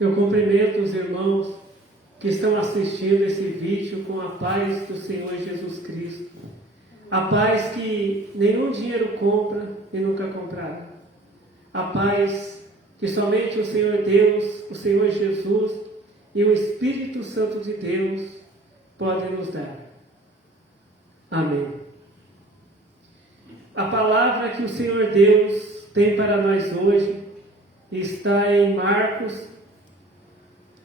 Eu cumprimento os irmãos que estão assistindo esse vídeo com a paz do Senhor Jesus Cristo. A paz que nenhum dinheiro compra e nunca comprará. A paz que somente o Senhor Deus, o Senhor Jesus e o Espírito Santo de Deus podem nos dar. Amém. A palavra que o Senhor Deus tem para nós hoje está em Marcos,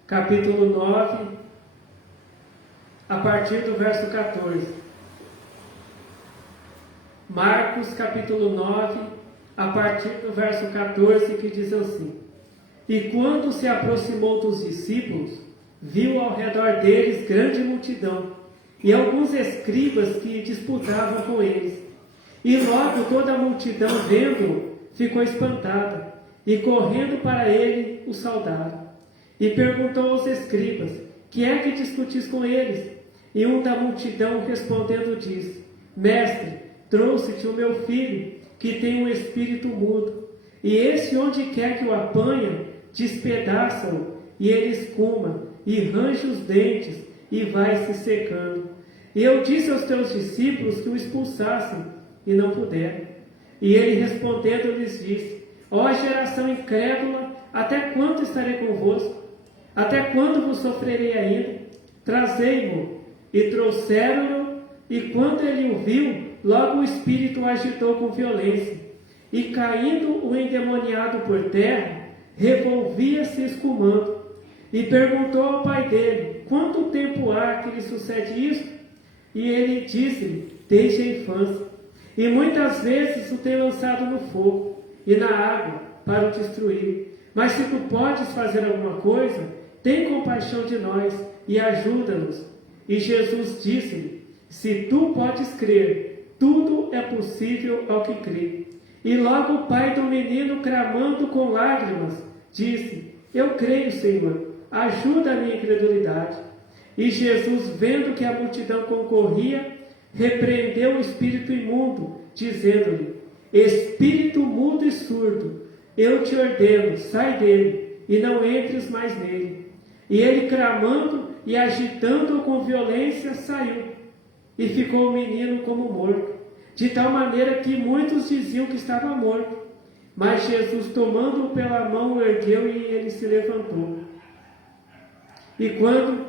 capítulo 9, a partir do verso 14. Marcos, capítulo 9, a partir do verso 14, que diz assim: E quando se aproximou dos discípulos, viu ao redor deles grande multidão, e alguns escribas que disputavam com eles. E logo toda a multidão, vendo-o, ficou espantada, e correndo para ele, o saudaram. E perguntou aos escribas: Que é que discutis com eles? E um da multidão respondendo disse: Mestre, trouxe-te o meu filho, que tem um espírito mudo, e esse onde quer que o apanha, despedaça-o, e ele escuma, e range os dentes, e vai se secando. E eu disse aos teus discípulos que o expulsassem, e não puderam. E ele respondendo lhes disse: Ó geração incrédula, até quando estarei convosco? Até quando vos sofrerei ainda? Trazei-mo. E trouxeram-no, e quando ele o viu, logo o espírito o agitou com violência. E caindo o endemoniado por terra, revolvia-se escumando. E perguntou ao pai dele: Quanto tempo há que lhe sucede isto? E ele disse-lhe: Desde a infância. E muitas vezes o tem lançado no fogo e na água para o destruir. Mas se tu podes fazer alguma coisa, tem compaixão de nós e ajuda-nos. E Jesus disse-lhe: Se tu podes crer, tudo é possível ao que crê. E logo o pai do menino, clamando com lágrimas, disse: Eu creio, Senhor, ajuda a minha incredulidade. E Jesus, vendo que a multidão concorria, repreendeu o espírito imundo, dizendo-lhe: Espírito mudo e surdo, eu te ordeno, sai dele, e não entres mais nele. E ele, clamando e agitando-o com violência, saiu. E ficou o menino como morto, de tal maneira que muitos diziam que estava morto. Mas Jesus, tomando-o pela mão, o ergueu e ele se levantou. E quando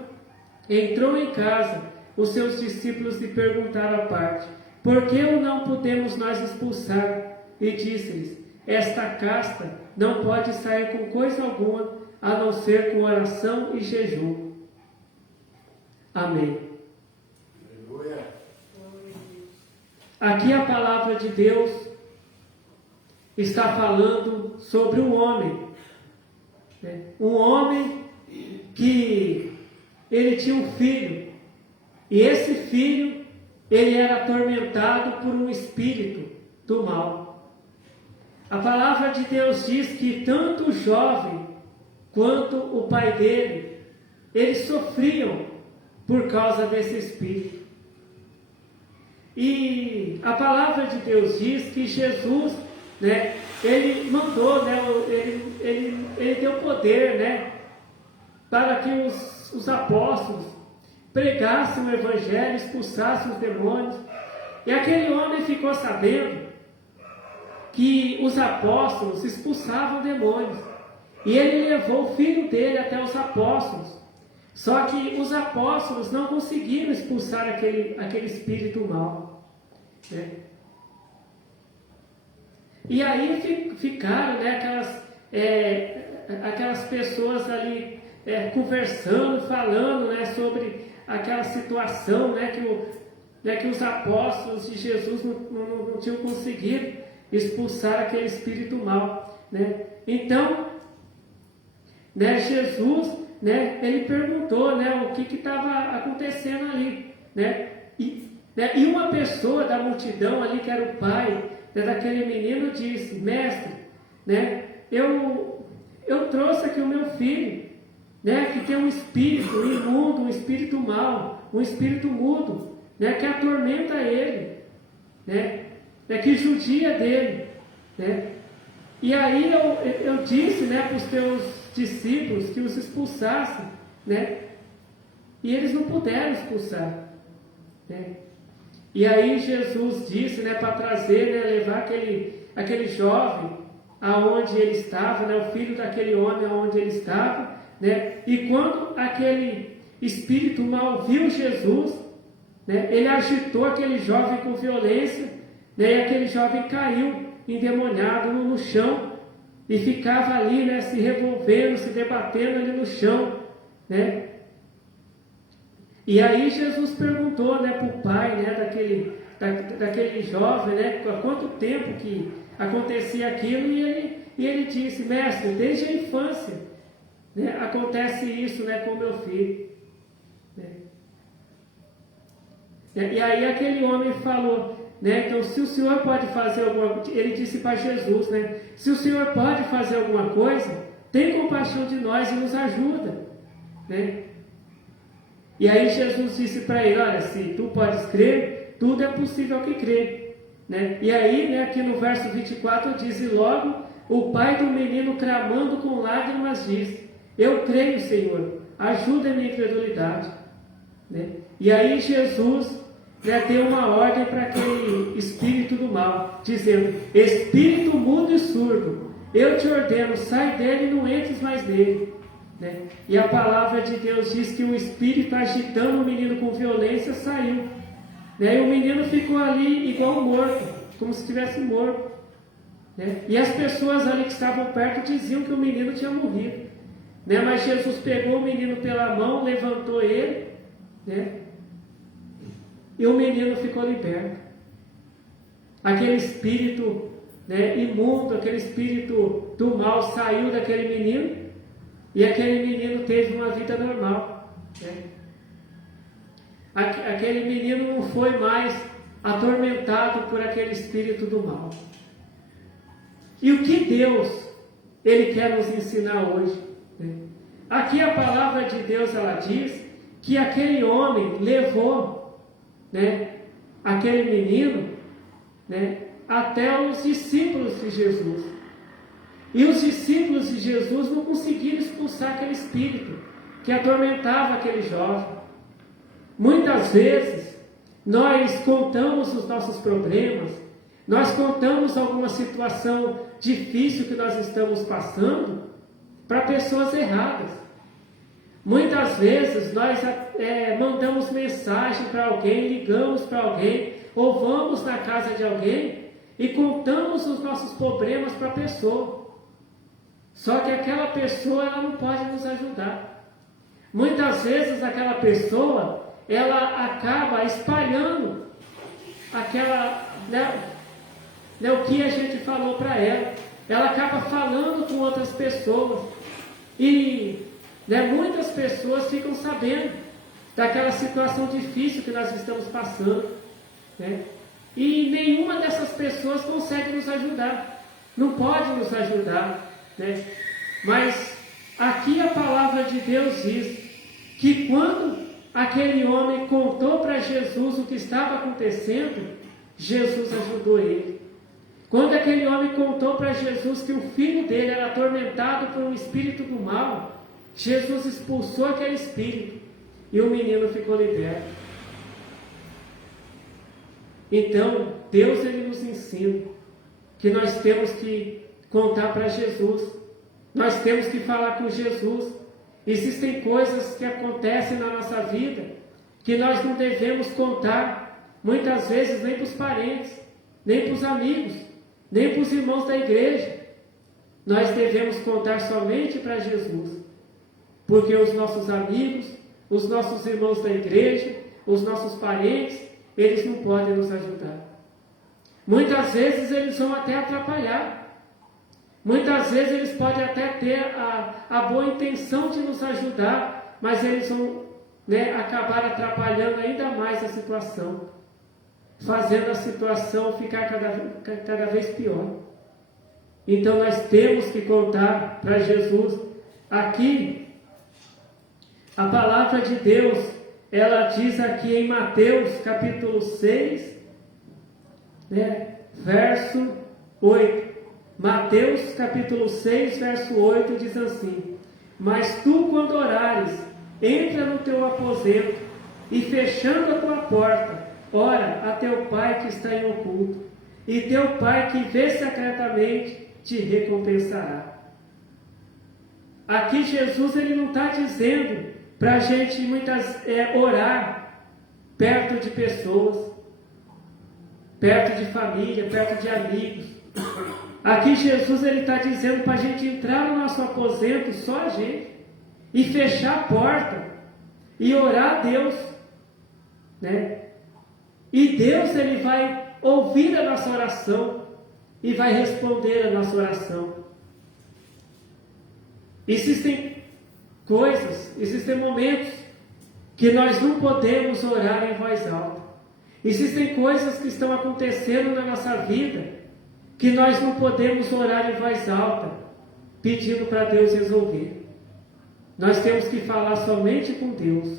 entrou em casa, os seus discípulos lhe perguntaram à parte: Por que o não podemos nós expulsar? E disse-lhes: Esta casta não pode sair com coisa alguma, a não ser com oração e jejum. Amém. Aleluia. Aqui a palavra de Deus está falando sobre um homem. Um homem que ele tinha um filho. E esse filho, ele era atormentado por um espírito do mal. A palavra de Deus diz que tanto o jovem quanto o pai dele, eles sofriam por causa desse espírito. E a palavra de Deus diz que Jesus, ele mandou, ele deu poder, para que os apóstolos pregassem o evangelho, expulsassem os demônios. E aquele homem ficou sabendo que os apóstolos expulsavam demônios. E ele levou o filho dele até os apóstolos. Só que os apóstolos não conseguiram expulsar aquele espírito mal. E aí ficaram aquelas pessoas ali conversando, falando sobre aquela situação que os apóstolos de Jesus não tinham conseguido expulsar aquele espírito mal. Então, Jesus, ele perguntou o que estava acontecendo ali. E uma pessoa da multidão ali, que era o pai daquele menino, disse: Mestre, eu trouxe aqui o meu filho, que tem um espírito imundo, um espírito mau, um espírito mudo, que atormenta ele, que judia dele. E aí eu disse para os teus discípulos que os expulsassem, né? E eles não puderam expulsar, né? E aí Jesus disse, né, para trazer, né, levar aquele jovem aonde ele estava, né, o filho daquele homem aonde ele estava, né? E quando aquele espírito mal viu Jesus, né, ele agitou aquele jovem com violência, né, e aquele jovem caiu endemoniado no chão e ficava ali, né, se revolvendo, se debatendo ali no chão, né? E aí Jesus perguntou, né, para o pai, né, daquele jovem, né, há quanto tempo que acontecia aquilo, e ele disse: mestre, desde a infância, né, acontece isso, né, com meu filho, né? E aí aquele homem falou, né, então se o Senhor pode fazer alguma coisa, ele disse para Jesus, né, se o Senhor pode fazer alguma coisa, tem compaixão de nós e nos ajuda, né? E aí Jesus disse para ele: olha, se tu podes crer, tudo é possível que crê, né? E aí, né, aqui no verso 24 diz: e logo o pai do menino, clamando com lágrimas, diz: eu creio, Senhor, ajuda a minha incredulidade, né? E aí Jesus, né, deu uma ordem para aquele espírito do mal, dizendo: espírito mudo e surdo, eu te ordeno, sai dele e não entres mais nele, né? E a palavra de Deus diz que o espírito, agitando o menino com violência, saiu, né? E o menino ficou ali igual morto, como se estivesse morto, né? E as pessoas ali que estavam perto diziam que o menino tinha morrido, né? Mas Jesus pegou o menino pela mão, levantou ele, né? E o menino ficou liberto. Aquele espírito, né, imundo, aquele espírito do mal saiu daquele menino, e aquele menino teve uma vida normal, né? Aquele menino não foi mais atormentado por aquele espírito do mal. E o que Deus, Ele quer nos ensinar hoje, né? Aqui a palavra de Deus, ela diz que aquele homem levou, né, aquele menino, né, até os discípulos de Jesus. E os discípulos de Jesus não conseguiram expulsar aquele espírito que atormentava aquele jovem. Muitas vezes nós contamos os nossos problemas, nós contamos alguma situação difícil que nós estamos passando para pessoas erradas. Muitas vezes nós mandamos mensagem para alguém, ligamos para alguém, ou vamos na casa de alguém e contamos os nossos problemas para a pessoa. Só que aquela pessoa, ela não pode nos ajudar. Muitas vezes aquela pessoa, ela acaba espalhando aquela, né, o que a gente falou para ela. Ela acaba falando com outras pessoas. E, né, muitas pessoas ficam sabendo daquela situação difícil que nós estamos passando, né? E nenhuma dessas pessoas consegue nos ajudar. Não pode nos ajudar, né? Mas aqui a palavra de Deus diz que quando aquele homem contou para Jesus o que estava acontecendo, Jesus ajudou ele. Quando aquele homem contou para Jesus que o filho dele era atormentado por um espírito do mal, Jesus expulsou aquele espírito e o menino ficou liberto. Então, Deus, Ele nos ensina que nós temos que contar para Jesus, nós temos que falar com Jesus. Existem coisas que acontecem na nossa vida que nós não devemos contar, muitas vezes nem para os parentes, nem para os amigos, nem para os irmãos da igreja. Nós devemos contar somente para Jesus, porque os nossos amigos, os nossos irmãos da igreja, os nossos parentes, eles não podem nos ajudar. Muitas vezes eles vão até atrapalhar. Muitas vezes eles podem até ter a boa intenção de nos ajudar, mas eles vão, né, acabar atrapalhando ainda mais a situação, fazendo a situação ficar cada vez pior. Então nós temos que contar para Jesus. Aqui, a palavra de Deus, ela diz aqui em Mateus capítulo 6, né, verso 8. Mateus capítulo 6, verso 8 diz assim: Mas tu, quando orares, entra no teu aposento e, fechando a tua porta, ora a teu Pai que está em oculto, e teu Pai que vê secretamente te recompensará. Aqui Jesus ele não está dizendo para a gente orar perto de pessoas, perto de família, perto de amigos. Aqui Jesus ele está dizendo para a gente entrar no nosso aposento, só a gente, e fechar a porta e orar a Deus, né? E Deus ele vai ouvir a nossa oração e vai responder a nossa oração. Existem coisas, existem momentos que nós não podemos orar em voz alta. Existem coisas que estão acontecendo na nossa vida que nós não podemos orar em voz alta, pedindo para Deus resolver. Nós temos que falar somente com Deus.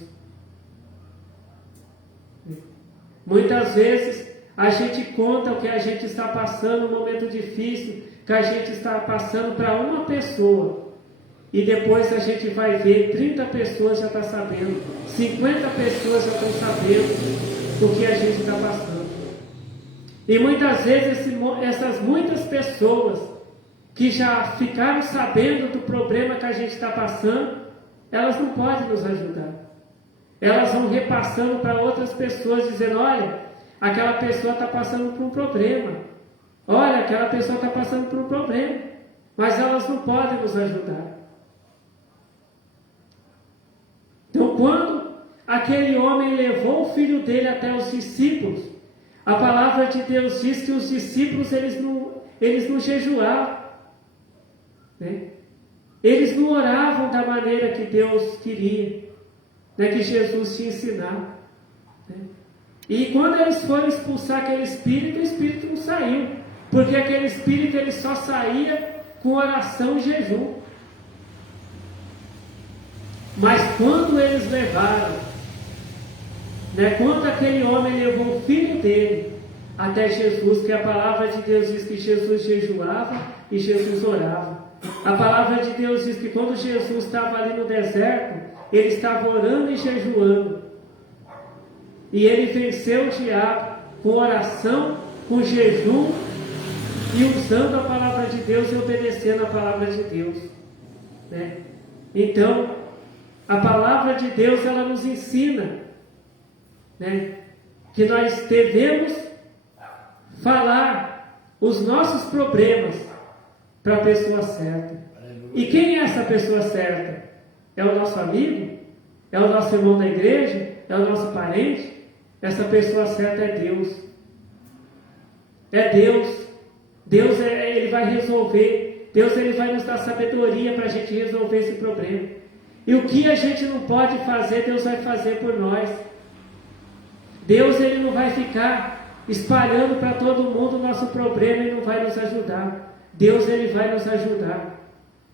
Muitas vezes a gente conta o que a gente está passando, um momento difícil que a gente está passando para uma pessoa. E depois a gente vai ver 30 pessoas já estão sabendo, 50 pessoas já estão sabendo do que a gente está passando. E muitas vezes essas muitas pessoas que já ficaram sabendo do problema que a gente está passando, elas não podem nos ajudar. Elas vão repassando para outras pessoas, dizendo: olha, aquela pessoa está passando por um problema. Olha, aquela pessoa está passando por um problema. Mas elas não podem nos ajudar. Então, quando aquele homem levou o filho dele até os discípulos, a palavra de Deus diz que os discípulos eles não jejuavam, né? Eles não oravam da maneira que Deus queria, né? Que Jesus tinha ensinado, né? E quando eles foram expulsar aquele espírito, o espírito não saiu, porque aquele espírito ele só saía com oração e jejum. Mas quando eles levaram, né, quando aquele homem levou o filho dele até Jesus, que a palavra de Deus diz que Jesus jejuava e Jesus orava. A palavra de Deus diz que quando Jesus estava ali no deserto, ele estava orando e jejuando. E ele venceu o diabo com oração, com jejum e usando a palavra de Deus e obedecendo a palavra de Deus, né? Então, a palavra de Deus ela nos ensina, né, que nós devemos falar os nossos problemas para a pessoa certa. E quem é essa pessoa certa? É o nosso amigo? É o nosso irmão da igreja? É o nosso parente? Essa pessoa certa é Deus. É Deus. Deus ele vai resolver. Deus ele vai nos dar sabedoria para a gente resolver esse problema. E o que a gente não pode fazer, Deus vai fazer por nós. Deus ele não vai ficar espalhando para todo mundo o nosso problema e não vai nos ajudar. Deus ele vai nos ajudar.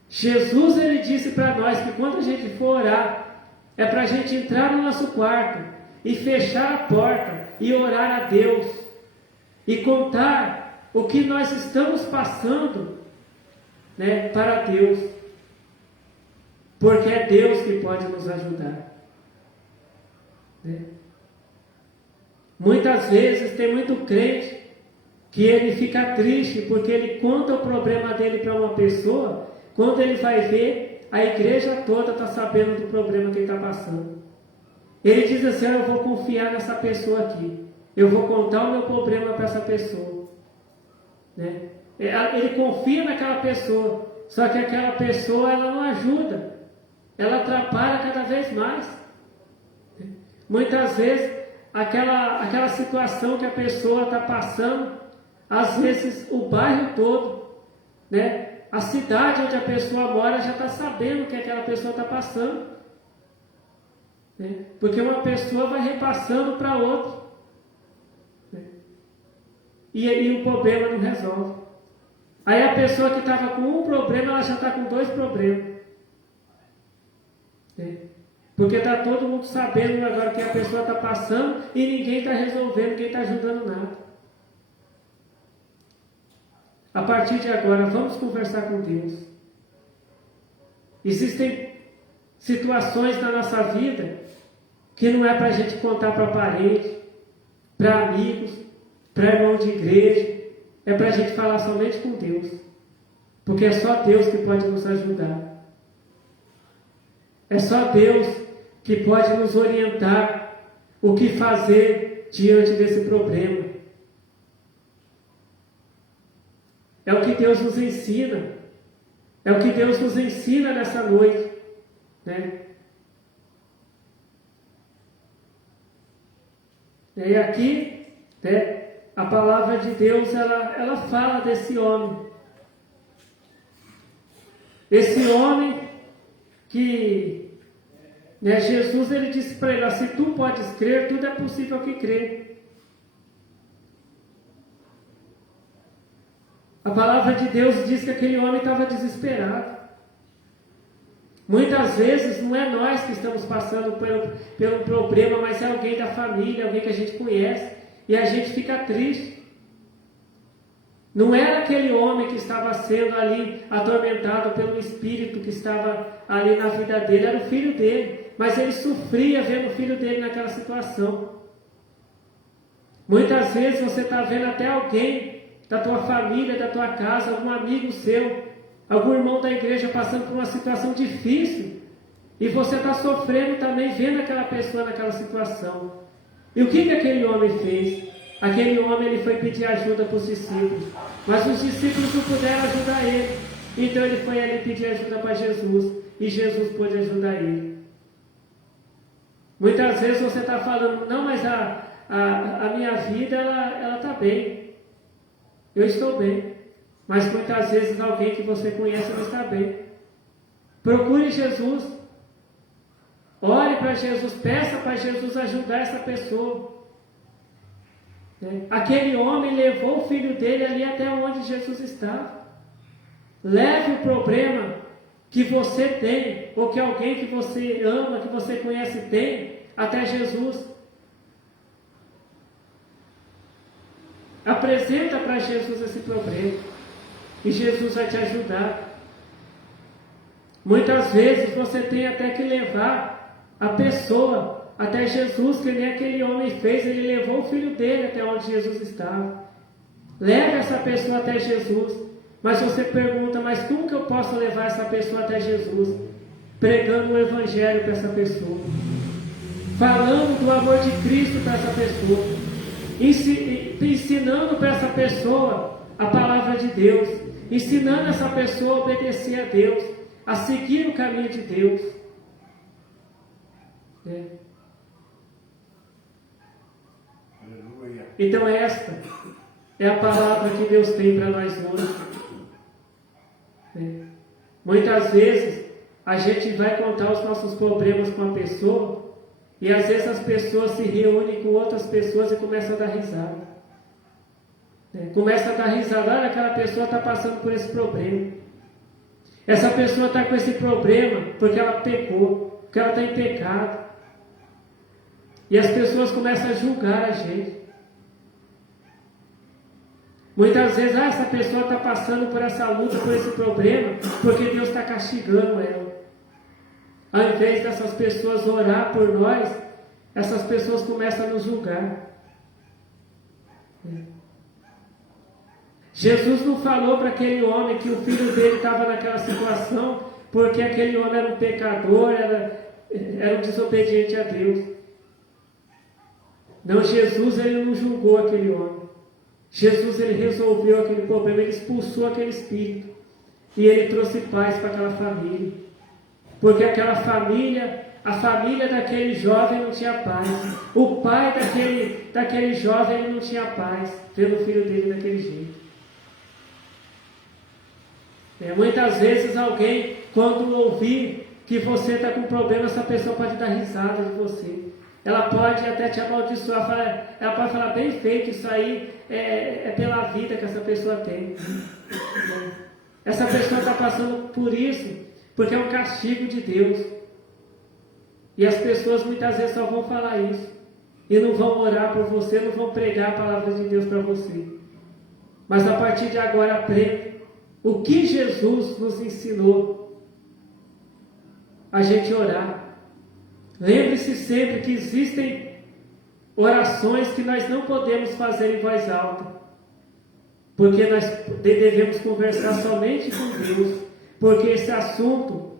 Jesus ele disse para nós que quando a gente for orar, é para a gente entrar no nosso quarto e fechar a porta e orar a Deus e contar o que nós estamos passando, né, para Deus. Porque é Deus que pode nos ajudar, né? Muitas vezes tem muito crente que ele fica triste porque ele conta o problema dele para uma pessoa, quando ele vai ver, a igreja toda está sabendo do problema que ele está passando. Ele diz assim: eu vou confiar nessa pessoa aqui, eu vou contar o meu problema para essa pessoa, né? Ele confia naquela pessoa, só que aquela pessoa ela não ajuda, ela atrapalha cada vez mais. Muitas vezes aquela situação que a pessoa está passando, às vezes o bairro todo, né, a cidade onde a pessoa mora já está sabendo o que aquela pessoa está passando, né? Porque uma pessoa vai repassando para outra, né? E o problema não resolve. Aí a pessoa que estava com um problema, ela já está com 2 problemas, né? Porque está todo mundo sabendo agora o que a pessoa está passando e ninguém está resolvendo, ninguém está ajudando nada. A partir de agora, vamos conversar com Deus. Existem situações na nossa vida que não é para a gente contar para parente, para amigos, para irmão de igreja, é para a gente falar somente com Deus, porque é só Deus que pode nos ajudar, é só Deus que pode nos orientar o que fazer diante desse problema. É o que Deus nos ensina, é o que Deus nos ensina nessa noite, né? E aqui, né, a palavra de Deus, ela fala desse homem. Esse homem que, né, Jesus, ele disse para ele, se tu podes crer, tudo é possível que crê. A palavra de Deus diz que aquele homem estava desesperado. Muitas vezes não é nós que estamos passando pelo problema, mas é alguém da família, alguém que a gente conhece, e a gente fica triste. Não era aquele homem que estava sendo ali atormentado pelo espírito que estava ali na vida dele, era o filho dele, mas ele sofria vendo o filho dele naquela situação. Muitas vezes você está vendo até alguém da tua família, da tua casa, algum amigo seu, algum irmão da igreja passando por uma situação difícil, e você está sofrendo também vendo aquela pessoa naquela situação. E o que aquele homem fez? Aquele homem, ele foi pedir ajuda para os discípulos, mas os discípulos não puderam ajudar ele, então ele foi ali pedir ajuda para Jesus, e Jesus pôde ajudar ele. Muitas vezes você está falando, não, mas a minha vida, ela está bem, eu estou bem. Mas muitas vezes alguém que você conhece não está bem. Procure Jesus. Ore para Jesus. Peça para Jesus ajudar essa pessoa. Aquele homem levou o filho dele ali até onde Jesus estava. Leve o problema que você tem, ou que alguém que você ama, que você conhece tem, até Jesus. Apresenta para Jesus esse problema. E Jesus vai te ajudar. Muitas vezes você tem até que levar a pessoa até Jesus, que nem aquele homem fez. Ele levou o filho dele até onde Jesus estava. Leve essa pessoa até Jesus. Mas você pergunta, mas como que eu posso levar essa pessoa até Jesus? Pregando o Evangelho para essa pessoa, falando do amor de Cristo para essa pessoa, ensinando para essa pessoa a palavra de Deus, ensinando essa pessoa a obedecer a Deus, a seguir o caminho de Deus. Então esta é a palavra que Deus tem para nós hoje. Muitas vezes a gente vai contar os nossos problemas com a pessoa, e às vezes as pessoas se reúnem com outras pessoas e começam a dar risada. Começa a dar risada, olha, aquela pessoa está passando por esse problema. Essa pessoa está com esse problema porque ela pecou, porque ela está em pecado. E as pessoas começam a julgar a gente. Muitas vezes, essa pessoa está passando por essa luta, por esse problema, porque Deus está castigando ela. Ao invés dessas pessoas orar por nós, essas pessoas começam a nos julgar. Jesus não falou para aquele homem que o filho dele estava naquela situação porque aquele homem era um pecador, era um desobediente a Deus. Não, Jesus, ele não julgou aquele homem. Jesus, ele resolveu aquele problema, ele expulsou aquele espírito e ele trouxe paz para aquela família, porque aquela família, a família daquele jovem não tinha paz, o pai daquele jovem, ele não tinha paz vendo o filho dele daquele jeito. Muitas vezes alguém, quando ouvir que você está com problema, essa pessoa pode dar risada de você. Ela pode até te amaldiçoar, ela pode falar, bem feito, isso aí é pela vida que essa pessoa tem. Essa pessoa está passando por isso, porque é um castigo de Deus. E as pessoas muitas vezes só vão falar isso, e não vão orar por você, não vão pregar a palavra de Deus para você. Mas a partir de agora, aprenda o que Jesus nos ensinou. a gente orar. Lembre-se sempre que existem orações que nós não podemos fazer em voz alta, porque nós devemos conversar somente com Deus, porque esse assunto,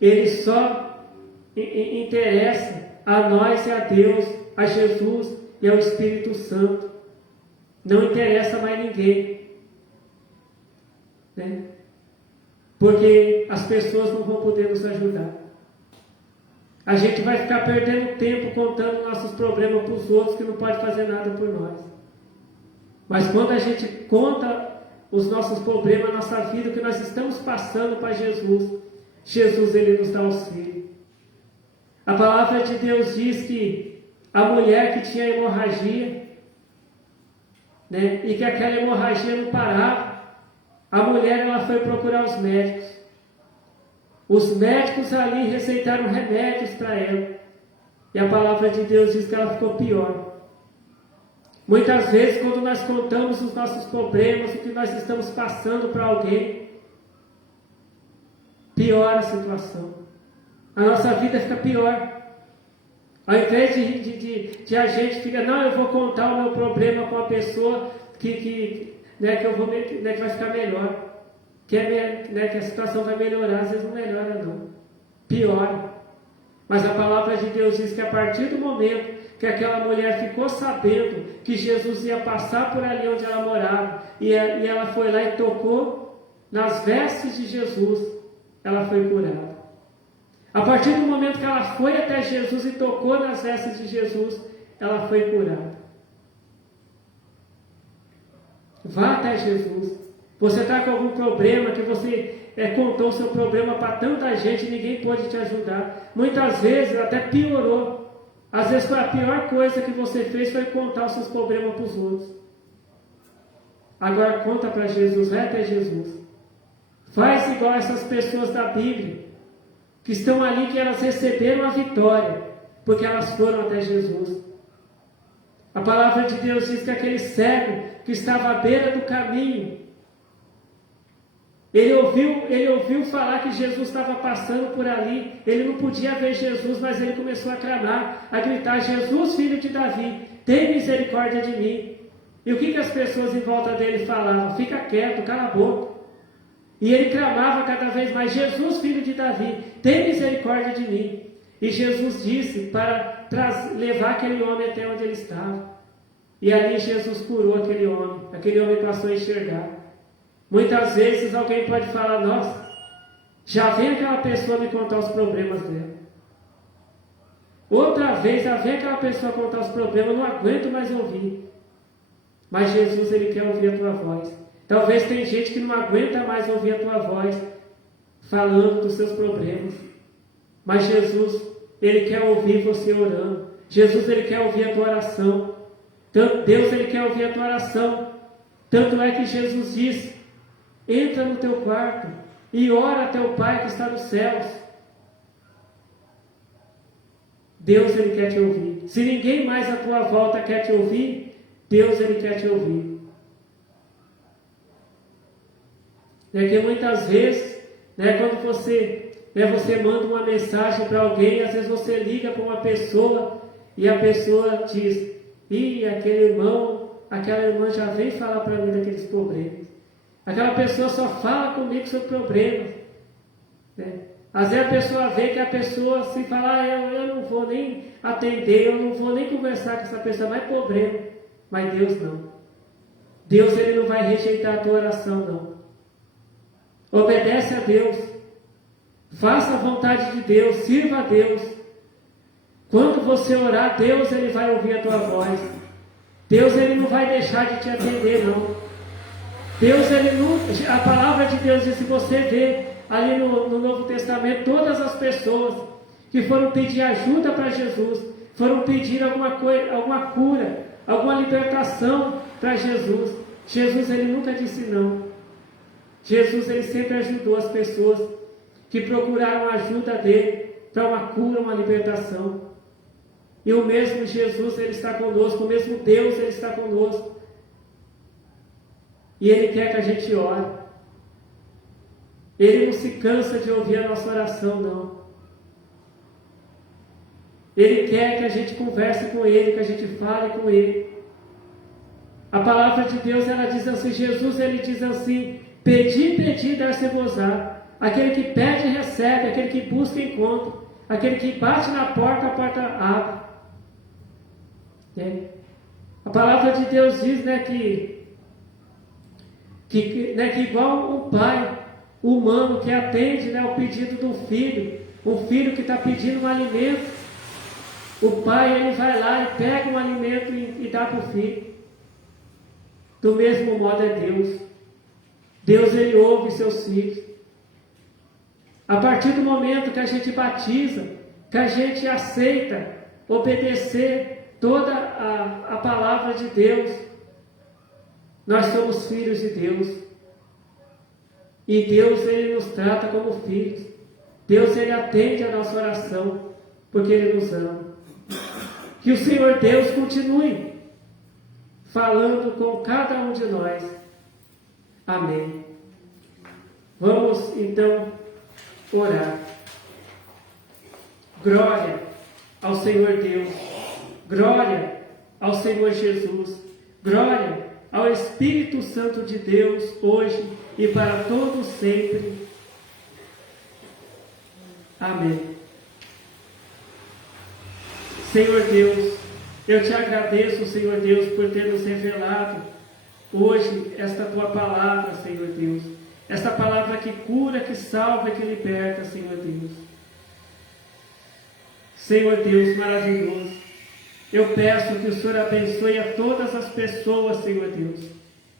ele só interessa a nós e a Deus, a Jesus e ao Espírito Santo. Não interessa mais ninguém, né? Porque as pessoas não vão poder nos ajudar. A gente vai ficar perdendo tempo contando nossos problemas para os outros que não podem fazer nada por nós. Mas quando a gente conta os nossos problemas, a nossa vida, o que nós estamos passando para Jesus, Jesus ele nos dá auxílio. A palavra de Deus diz que a mulher que tinha hemorragia, né, e que aquela hemorragia não parava, a mulher ela foi procurar os médicos. Os médicos ali receitaram remédios para ela. E a palavra de Deus diz que ela ficou pior. Muitas vezes, quando nós contamos os nossos problemas, o que nós estamos passando para alguém, piora a situação. A nossa vida fica pior. Ao invés de a gente ficar, não, eu vou contar o meu problema com a pessoa que vai ficar melhor. Que a situação vai melhorar, às vezes não melhora não, piora. Mas a palavra de Deus diz que a partir do momento que aquela mulher ficou sabendo que Jesus ia passar por ali onde ela morava, e ela foi lá e tocou nas vestes de Jesus, ela foi curada. A partir do momento que ela foi até Jesus e tocou nas vestes de Jesus, ela foi curada. Vá até Jesus. Você está com algum problema que você contou o seu problema para tanta gente e ninguém pôde te ajudar. Muitas vezes até piorou. Às vezes foi a pior coisa que você fez foi contar os seus problemas para os outros. Agora conta para Jesus, vai até Jesus. Faz igual essas pessoas da Bíblia, que estão ali, que elas receberam a vitória, porque elas foram até Jesus. A palavra de Deus diz que aquele cego que estava à beira do caminho, ele ouviu falar que Jesus estava passando por ali. Ele não podia ver Jesus, mas ele começou a clamar, a gritar: Jesus, filho de Davi, tem misericórdia de mim. E o que as pessoas em volta dele falavam? Fica quieto, cala a boca. E ele clamava cada vez mais: Jesus, filho de Davi, tem misericórdia de mim. E Jesus disse para levar aquele homem até onde ele estava. E ali Jesus curou aquele homem passou a enxergar. Muitas vezes alguém pode falar: nossa, já vem aquela pessoa me contar os problemas dela. Outra vez já vem aquela pessoa contar os problemas, eu não aguento mais ouvir. Mas Jesus, ele quer ouvir a tua voz. Talvez tem gente que não aguenta mais ouvir a tua voz falando dos seus problemas. Mas Jesus, ele quer ouvir você orando. Jesus, ele quer ouvir a tua oração. Deus, ele quer ouvir a tua oração. Tanto é que Jesus disse: entra no teu quarto e ora a teu Pai que está nos céus. Deus, ele quer te ouvir. Se ninguém mais à tua volta quer te ouvir, Deus, ele quer te ouvir. É que muitas vezes, quando você manda uma mensagem para alguém, às vezes você liga para uma pessoa e a pessoa diz: aquele irmão, aquela irmã já vem falar para mim daqueles problemas. Aquela pessoa só fala comigo sobre problemas. Às vezes a pessoa vê que a pessoa se fala: eu não vou nem atender, eu não vou nem conversar com essa pessoa, mais problema. Mas Deus não. Deus, ele não vai rejeitar a tua oração, não. Obedece a Deus. Faça a vontade de Deus, sirva a Deus. Quando você orar, Deus, ele vai ouvir a tua voz. Deus, ele não vai deixar de te atender, não. Deus, ele não... A palavra de Deus diz, se você vê ali no Novo Testamento, todas as pessoas que foram pedir ajuda para Jesus, foram pedir alguma cura, alguma libertação para Jesus. Jesus, ele nunca disse não. Jesus, ele sempre ajudou as pessoas que procuraram a ajuda dele para uma cura, uma libertação. E o mesmo Jesus, ele está conosco, o mesmo Deus, ele está conosco. E ele quer que a gente ore. Ele não se cansa de ouvir a nossa oração, não. Ele quer que a gente converse com Ele, que a gente fale com Ele. A palavra de Deus, ela diz assim, Jesus, ele diz assim, pedi, pedi, dar-se-vos-á. Aquele que pede, recebe, aquele que busca, encontra. Aquele que bate na porta, a porta abre. A palavra de Deus diz, né, que igual um pai humano que atende, né, o pedido do filho, um filho que está pedindo um alimento, o pai, ele vai lá e pega um alimento e dá para o filho. Do mesmo modo é Deus. Deus, ele ouve seus filhos. A partir do momento que a gente batiza, que a gente aceita obedecer toda a palavra de Deus, nós somos filhos de Deus. E Deus, ele nos trata como filhos. Deus, ele atende a nossa oração, porque ele nos ama. Que o Senhor Deus continue falando com cada um de nós. Amém. Vamos então orar. Glória ao Senhor Deus. Glória ao Senhor Jesus. Glória ao Espírito Santo de Deus, hoje e para todos sempre. Amém. Senhor Deus, eu te agradeço, Senhor Deus, por ter nos revelado hoje esta tua palavra, Senhor Deus. Esta palavra que cura, que salva e que liberta, Senhor Deus. Senhor Deus maravilhoso, eu peço que o Senhor abençoe a todas as pessoas, Senhor Deus,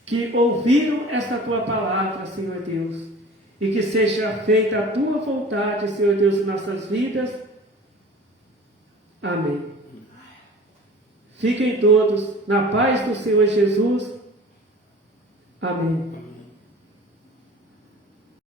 que ouviram esta tua palavra, Senhor Deus, e que seja feita a tua vontade, Senhor Deus, em nossas vidas. Amém. Fiquem todos na paz do Senhor Jesus. Amém.